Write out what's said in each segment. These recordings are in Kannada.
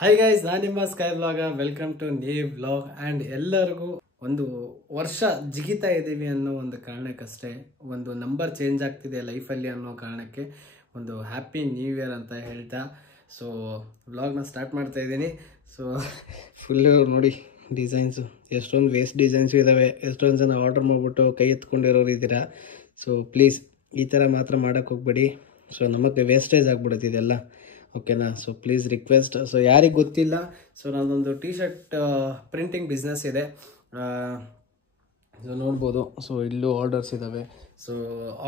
ಹಾಯ್ ಗೈಸ್, ನಾನು ನಿಮ್ಮ sky vlog. Welcome to new vlog. And ಎಲ್ಲರಿಗೂ ಒಂದು ವರ್ಷ ಜಿಗಿತಾ ಇದ್ದೀವಿ ಅನ್ನೋ ಒಂದು ಕಾರಣಕ್ಕಷ್ಟೇ, ಒಂದು ನಂಬರ್ ಚೇಂಜ್ ಆಗ್ತಿದೆ ಲೈಫಲ್ಲಿ ಅನ್ನೋ ಕಾರಣಕ್ಕೆ ಒಂದು ಹ್ಯಾಪಿ ನ್ಯೂ ಇಯರ್ ಅಂತ ಹೇಳ್ತಾ ಸೊ ವ್ಲಾಗ್ನ ಸ್ಟಾರ್ಟ್ ಮಾಡ್ತಾ ಇದ್ದೀನಿ. ಸೊ ಫುಲ್ಲು ನೋಡಿ ಡಿಸೈನ್ಸು, ಎಷ್ಟೊಂದು ವೇಸ್ಟ್ ಡಿಸೈನ್ಸು ಇದ್ದಾವೆ. ಎಷ್ಟೊಂದು ಜನ ಆರ್ಡರ್ ಮಾಡಿಬಿಟ್ಟು ಕೈ ಎತ್ಕೊಂಡಿರೋರು ಇದ್ದೀರಾ. ಸೊ ಪ್ಲೀಸ್ ಈ ಥರ ಮಾತ್ರ ಮಾಡೋಕ್ಕೆ ಹೋಗ್ಬೇಡಿ. ಸೊ ನಮಗೆ ವೇಸ್ಟೇಜ್ ಆಗ್ಬಿಡುತ್ತೆ ಇದೆಲ್ಲ, ಓಕೆನಾ? So please request. ಸೊ ಯಾರಿಗೆ ಗೊತ್ತಿಲ್ಲ, ಸೊ ನಾನೊಂದು ಟಿ ಶರ್ಟ್ ಪ್ರಿಂಟಿಂಗ್ ಬಿಸ್ನೆಸ್ ಇದೆ. ಸೊ ನೋಡ್ಬೋದು, ಸೊ ಇಲ್ಲೂ ಆರ್ಡರ್ಸ್ ಇದ್ದಾವೆ. ಸೊ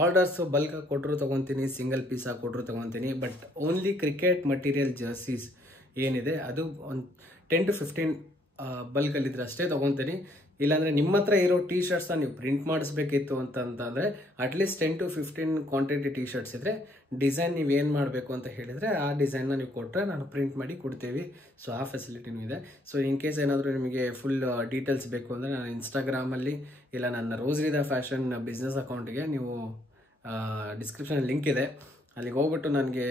ಆರ್ಡರ್ಸು ಬಲ್ಕಾಗಿ ಕೊಟ್ಟರು ತೊಗೊತೀನಿ, ಸಿಂಗಲ್ ಪೀಸಾಗಿ ಕೊಟ್ಟರು ತೊಗೊತೀನಿ. ಬಟ್ ಓನ್ಲಿ ಕ್ರಿಕೆಟ್ ಮಟೀರಿಯಲ್ ಜರ್ಸೀಸ್ ಏನಿದೆ ಅದು ಒಂದು 10 to 15 ಬಲ್ಕಲ್ಲಿದ್ರೆ ಅಷ್ಟೇ ತೊಗೊತೀನಿ. ಇಲ್ಲಾಂದರೆ ನಿಮ್ಮ ಹತ್ರ ಇರೋ ಟಿ ಶರ್ಟ್ಸ್ನ ನೀವು ಪ್ರಿಂಟ್ ಮಾಡಿಸ್ಬೇಕಿತ್ತು ಅಂತಂದರೆ at least 10 to 15 quantity T shirts ಇದ್ದರೆ ಡಿಸೈನ್ ನೀವು ಏನು ಮಾಡಬೇಕು ಅಂತ ಹೇಳಿದರೆ ಆ ಡಿಸೈನ್ನ ನೀವು ಕೊಟ್ಟರೆ ನಾನು ಪ್ರಿಂಟ್ ಮಾಡಿ ಕೊಡ್ತೀವಿ. ಸೊ ಆ ಫೆಸಿಲಿಟಿನೂ ಇದೆ. ಸೊ ಇನ್ ಕೇಸ್ ಏನಾದರೂ ನಿಮಗೆ ಫುಲ್ ಡೀಟೇಲ್ಸ್ ಬೇಕು ಅಂದರೆ ನಾನು ಇನ್ಸ್ಟಾಗ್ರಾಮಲ್ಲಿ ಇಲ್ಲ ನನ್ನ ರೋಸ್ರಿದಾ ಫ್ಯಾಷನ್ ಬಿಸ್ನೆಸ್ ಅಕೌಂಟಿಗೆ ನೀವು ಡಿಸ್ಕ್ರಿಪ್ಷನಲ್ಲಿ ಲಿಂಕ್ ಇದೆ, ಅಲ್ಲಿಗೆ ಹೋಗ್ಬಿಟ್ಟು ನನಗೆ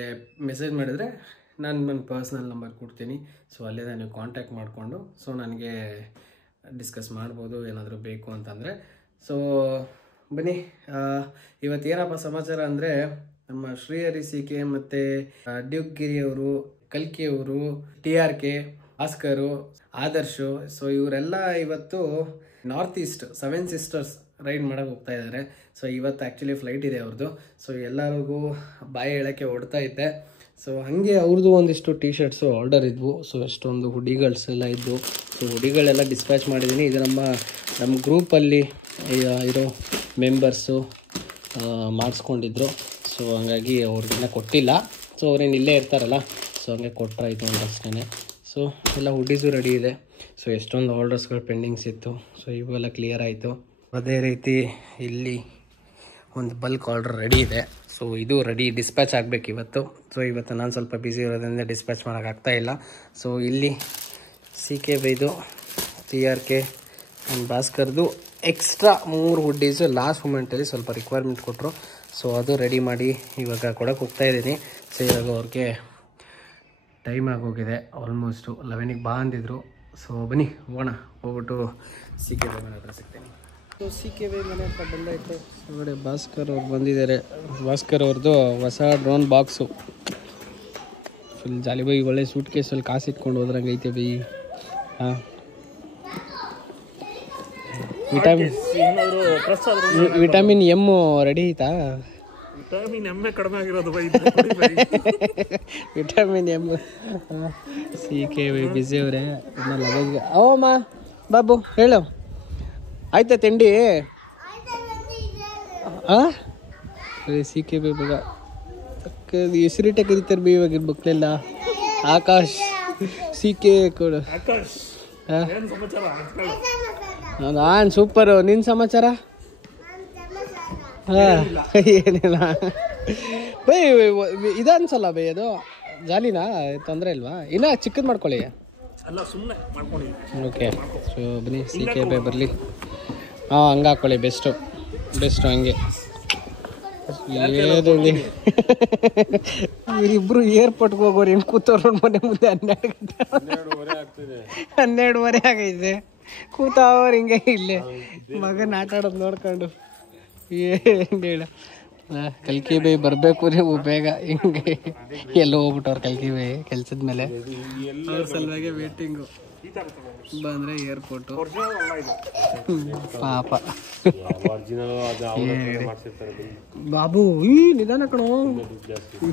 ಮೆಸೇಜ್ ಮಾಡಿದರೆ ನಾನು ನನ್ನ ಪರ್ಸ್ನಲ್ ನಂಬರ್ ಕೊಡ್ತೀನಿ. ಸೊ ಅಲ್ಲೇ ನೀವು ಕಾಂಟ್ಯಾಕ್ಟ್ ಮಾಡಿಕೊಂಡು ಸೊ ನನಗೆ ಡಿಸ್ಕಸ್ ಮಾಡ್ಬೋದು ಏನಾದರೂ ಬೇಕು ಅಂತಂದರೆ. ಸೊ ಬನ್ನಿ, ಇವತ್ತೇನಪ್ಪ ಸಮಾಚಾರ ಅಂದರೆ ನಮ್ಮ ಶ್ರೀಹರಿ CK ಮತ್ತು ಡ್ಯೂಕ್ ಗಿರಿ ಅವರು, ಕಲ್ಕಿ ಅವರು, TRK, ಭಾಸ್ಕರು, ಆದರ್ಶು, ಸೊ ಇವರೆಲ್ಲ ಇವತ್ತು ನಾರ್ತ್ ಈಸ್ಟ್ 7 ಸಿಸ್ಟರ್ಸ್ ರೈಡ್ ಮಾಡೋಕೆ ಹೋಗ್ತಾ ಇದ್ದಾರೆ. ಸೊ ಇವತ್ತು ಆ್ಯಕ್ಚುಲಿ ಫ್ಲೈಟ್ ಇದೆ ಅವ್ರದ್ದು. ಸೊ ಎಲ್ಲರಿಗೂ ಬಾಯಿ ಹೇಳೋಕ್ಕೆ ಹೊಡ್ತಾ ಇದ್ದೆ. ಸೊ ಹಾಗೆ ಅವ್ರದ್ದು ಒಂದಿಷ್ಟು ಟಿ ಶರ್ಟ್ಸು ಆರ್ಡರ್ ಇದ್ವು. ಸೊ ಎಷ್ಟೊಂದು ಹುಡಿಗಳ್ಸ್ ಎಲ್ಲ ಇದ್ವು. ಸೊ ಹುಡಿಗಳೆಲ್ಲ ಡಿಸ್ಪ್ಯಾಚ್ ಮಾಡಿದ್ದೀನಿ. ಇದು ನಮ್ಮ ಗ್ರೂಪಲ್ಲಿ ಇರೋ ಮೆಂಬರ್ಸು ಮಾಡಿಸ್ಕೊಂಡಿದ್ರು. ಸೊ ಹಂಗಾಗಿ ಅವ್ರಿಗೆಲ್ಲ ಕೊಟ್ಟಿಲ್ಲ. ಸೊ ಅವ್ರೇನು ಇಲ್ಲೇ ಇರ್ತಾರಲ್ಲ, ಸೊ ಹಂಗೆ ಕೊಟ್ಟರಾಯ್ತು ಅಂತ ಅಷ್ಟೇ. ಸೊ ಎಲ್ಲ ಹುಡೀಸು ರೆಡಿ ಇದೆ. ಸೊ ಎಷ್ಟೊಂದು ಆರ್ಡರ್ಸ್ಗಳು ಪೆಂಡಿಂಗ್ಸ್ ಇತ್ತು. ಸೊ ಇವೆಲ್ಲ ಕ್ಲಿಯರ್ ಆಯಿತು. ಅದೇ ರೀತಿ ಇಲ್ಲಿ ಒಂದು ಬಲ್ಕ್ ಆರ್ಡರ್ ರೆಡಿ ಇದೆ. ಸೊ ಇದು ರೆಡಿ ಡಿಸ್ಪ್ಯಾಚ್ ಆಗಬೇಕು ಇವತ್ತು. ಸೊ ಇವತ್ತು ನಾನು ಸ್ವಲ್ಪ ಬ್ಯುಸಿ ಇರೋದ್ರಿಂದ ಡಿಸ್ಪ್ಯಾಚ್ ಮಾಡೋಕ್ಕಾಗ್ತಾ ಇಲ್ಲ. ಸೊ ಇಲ್ಲಿ CK ಬೈದು, TRK ಆ್ಯಂಡ್ ಭಾಸ್ಕರ್ದು ಎಕ್ಸ್ಟ್ರಾ 3 ಹುಡ್ಡೀಸು ಲಾಸ್ಟ್ ಮೂಮೆಂಟಲ್ಲಿ ಸ್ವಲ್ಪ ರಿಕ್ವೈರ್ಮೆಂಟ್ ಕೊಟ್ಟರು. ಸೊ ಅದು ರೆಡಿ ಮಾಡಿ ಇವಾಗ ಕೊಡೋಕೆ ಹೋಗ್ತಾಯಿದ್ದೀನಿ. ಸೊ ಇವಾಗ ಅವ್ರಿಗೆ ಟೈಮ್ ಆಗೋಗಿದೆ, ಆಲ್ಮೋಸ್ಟು 11ಗೆ ಬಾ ಅಂದಿದ್ರು. ಸೊ ಬನ್ನಿ ಹೋಗೋಣ, ಹೋಗ್ಬಿಟ್ಟು CK ಬೈ ಮನೆ ಹತ್ರ ಸಿಗ್ತೀನಿ. ಸೊ CK ಬೈ ಮನೆ ಹತ್ರ ಬಂದಾಯಿತು. ನೋಡಿ ಭಾಸ್ಕರ್ ಅವ್ರು ಬಂದಿದ್ದಾರೆ. ಭಾಸ್ಕರ್ ಅವ್ರದ್ದು ಹೊಸ drone box full jolly by. ಒಳ್ಳೆ ಸೂಟ್ ಕೇಸಲ್ಲಿ ಕಾಸು ಇಟ್ಕೊಂಡು ಹೋದ್ರಂಗೆ ಐತೆ ಬೈ. ಹಾಂ, ವಿಟಮಿನ್ M ರೆಡಿ ಐತಾ? ಕಡಿಮೆ ಆಗಿರೋದು ವಿಟಮಿನ್ M. CK ಬೈ ಬಿಸಿ ಅವರೇ. ಇನ್ನು ಲಗೇಜ್ಗೆ ಅವಮ್ಮ ಬಾಬು ಹೇಳು, ಆಯ್ತಾ ತಿಂಡಿ? ಹಾಂ CK ಬೈ ಬೇಗ ಹೆಸರಿಟ್ಟೆ ಕರೀತಾರೆ ಬೈ ಇವಾಗ ಮಕ್ಕಳೆಲ್ಲ. ಆಕಾಶ್ CK ಕೊಡು. ನಾನು ಸೂಪರು. ನಿನ್ನ ಸಮಾಚಾರ? ಹಾಂ ಏನಿಲ್ಲ ಬೈ. ಇದು ಅನ್ಸಲ್ಲ ಬೈ, ಅದು ಜಾಲಿನಾ? ತೊಂದರೆ ಇಲ್ವಾ? ಇನ್ನೂ ಚಿಕ್ಕದು ಮಾಡ್ಕೊಳ್ಳಿ. ಓಕೆ. ಸೊ ಬನ್ನಿ CK ಬೈ ಬರಲಿ. ಹಾಂ ಹಂಗೆ ಹಾಕ್ಕೊಳ್ಳಿ, ಬೆಸ್ಟು ಹಂಗೆ. ಇವರಿಬ್ರು ಏರ್ಪೋರ್ಟ್ಗೆ ಹೋಗೋರು ಏನು ಕೂತವ್ರ ಮನೆ ಮುಂದೆ 12:30 ಆಗೈತೆ. ಕೂತವ್ರು ಹಿಂಗೆ ಇಲ್ಲೇ ಮಗನ ಆಟ ಆಡೋದು ನೋಡ್ಕೊಂಡು. ಏನು ಹೇಳ, ಕಲ್ಕಿ ಬೈ ಬರಬೇಕು ನೀವು ಬೇಗ. ಹಿಂಗೆ ಎಲ್ಲೋ ಹೋಗ್ಬಿಟ್ಟವ್ರು ಕಲ್ಕಿ ಬೈ ಕೆಲ್ಸದ ಮೇಲೆ. ಅವ್ರ ಸಲುವಾಗಿ ವೇಟಿಂಗು. ಬಂದರೆ ಏರ್ಪೋರ್ಟು ಪಾಪ. ಬಾಬು ಈ ನಿಧಾನ ಕಣೋ,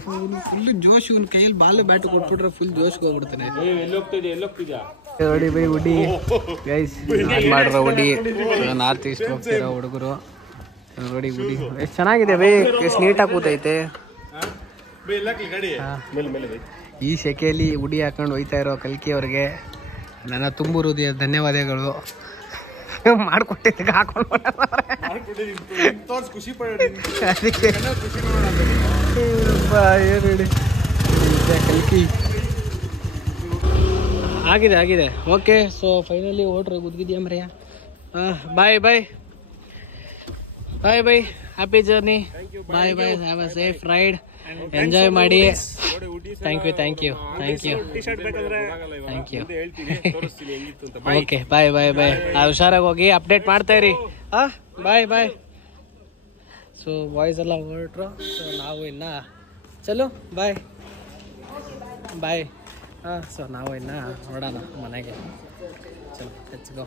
ಫುಲ್ ಜೋಶ್. ಇವ್ನ ಕೈಯಲ್ಲಿ ಬಾಲ್ ಬ್ಯಾಟ್ ಕೊಟ್ಬಿಟ್ರೆ ಫುಲ್ ಜೋಶ್ಗೆ ಹೋಗ್ಬಿಡ್ತಾನೆ. ನೋಡಿ ಬೈ ಹುಡಿ ಗೈಸ್, ನಾನು ಮಾಡಿರೋ ಹುಡಿ ನಾರ್ತ್ ಈಸ್ಟ್ ಹೋಗ್ತಿರೋ ಹುಡುಗರು. ನೋಡಿ ಹುಡಿ ಎಷ್ಟು ಚೆನ್ನಾಗಿದೆ ಬೈ, ಎಷ್ಟು ನೀಟಾಗಿ ಕೂತೈತೆ. ಈ ಸೆಕೆಯಲ್ಲಿ ಹುಡಿ ಹಾಕೊಂಡು ಹೋಯ್ತಾ ಇರೋ ಕಲ್ಕಿ ಅವ್ರಿಗೆ ನನ್ನ ತುಂಬ ಹೃದಯ ಧನ್ಯವಾದಗಳು. ಮಾಡ್ಕೊಟ್ಟಿದ್ದಕ್ಕೆ ಹಾಕೊಂಡು ಕಲ್ಕಿ ಆಗಿದೆ. ಓಕೆ. ಸೊ ಫೈನಲಿ ಓಟ್ರೆ ಗುದ್ಗಿದ್ಯಾ ಮರ್ಯ. Bye happy journey. Bye have a safe ride. Enjoy ಮಾಡಿ. ಥ್ಯಾಂಕ್ ಯು ಟಿ ಶರ್ಟ್ ಬೇಕಂದ್ರೆ thank you. Okay bye bye bye. ಹುಷಾರಾಗಿ ಹೋಗಿ ಅಪ್ಡೇಟ್ ಮಾಡ್ತಾ ಇರಿ. ಬಾಯ್ ಬಾಯ್. ಸೊ ಬಾಯ್ಸ್ ಎಲ್ಲ ಹೊರಟ್ರು. ಸೊ ನಾವು ಇನ್ನು ಚಲೋ ಬಾಯ್ ಬಾಯ್. ಸೊ ನಾವು ಇನ್ನು ನೋಡೋಣ ಮನೆಗೆ. ಚಲೋ ಲೆಟ್ಸ್ ಗೋ.